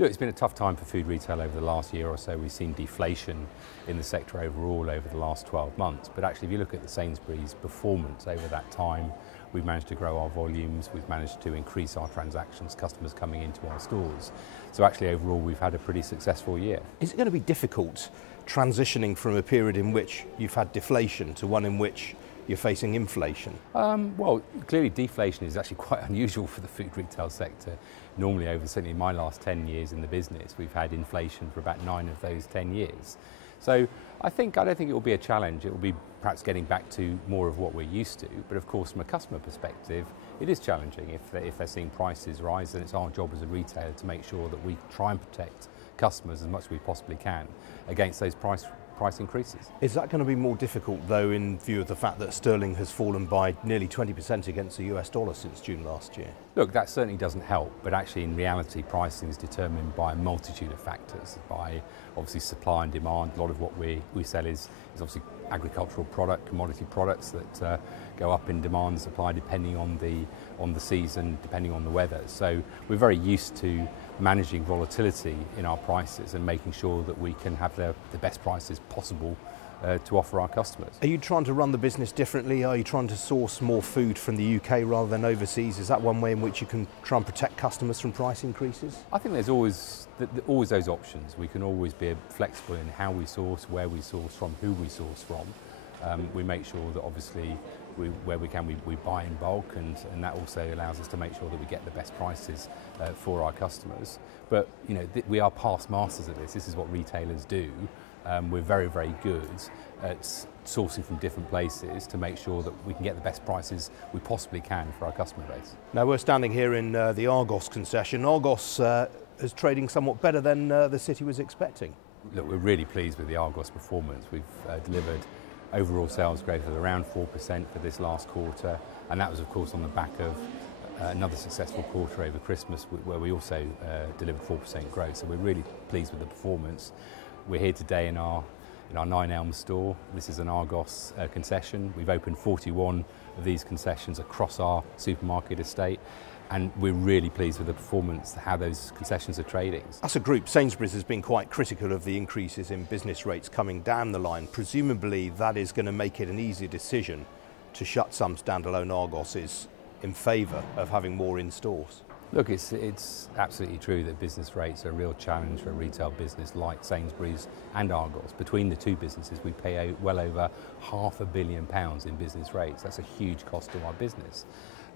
Look, it's been a tough time for food retail over the last year or so. We've seen deflation in the sector overall over the last 12 months. But actually, if you look at the Sainsbury's performance over that time, we've managed to grow our volumes, we've managed to increase our transactions, customers coming into our stores. So actually, overall, we've had a pretty successful year. Is it going to be difficult transitioning from a period in which you've had deflation to one in which you're facing inflation? Well, clearly deflation is actually quite unusual for the food retail sector. Normally, over certainly my last 10 years in the business, we've had inflation for about 9 of those 10 years. So I don't think it will be a challenge. It will be perhaps getting back to more of what we're used to. But of course, from a customer perspective, it is challenging. If they're seeing prices rise, then it's our job as a retailer to make sure that we try and protect customers as much as we possibly can against those price increases. Is that going to be more difficult, though, in view of the fact that sterling has fallen by nearly 20% against the US dollar since June last year? Look, that certainly doesn't help, but actually in reality pricing is determined by a multitude of factors, by obviously supply and demand. A lot of what we sell is obviously agricultural commodity products that go up in demand and supply depending on the season, depending on the weather. So we're very used to managing volatility in our prices and making sure that we can have the best prices possible to offer our customers. Are you trying to run the business differently? Are you trying to source more food from the UK rather than overseas? Is that one way in which you can try and protect customers from price increases? I think there's always those options. We can always be flexible in how we source, where we source from, who we source from. We make sure that obviously where we can, we buy in bulk, and that also allows us to make sure that we get the best prices for our customers. But you know, we are past masters at this. This is what retailers do. We're very, very good at sourcing from different places to make sure that we can get the best prices we possibly can for our customer base. Now we're standing here in the Argos concession. Argos is trading somewhat better than the city was expecting. Look, we're really pleased with the Argos performance. We've delivered overall sales growth of around 4% for this last quarter, and that was of course on the back of another successful quarter over Christmas where we also delivered 4% growth. So we're really pleased with the performance. We're here today in our 9 Elms store. This is an Argos concession. We've opened 41 of these concessions across our supermarket estate, and we're really pleased with the performance, how those concessions are trading. As a group, Sainsbury's has been quite critical of the increases in business rates coming down the line. Presumably that is going to make it an easier decision to shut some standalone Argoses in favour of having more in stores. Look, it's absolutely true that business rates are a real challenge for a retail business like Sainsbury's and Argos. Between the two businesses, we pay out well over £500 million in business rates. That's a huge cost to our business.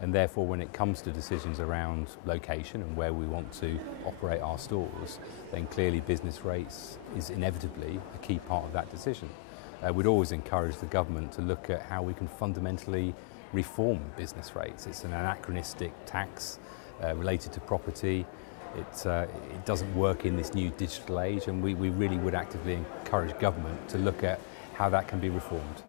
And therefore, when it comes to decisions around location and where we want to operate our stores, then clearly business rates is inevitably a key part of that decision. We'd always encourage the government to look at how we can fundamentally reform business rates. It's an anachronistic tax related to property. It doesn't work in this new digital age, and we really would actively encourage government to look at how that can be reformed.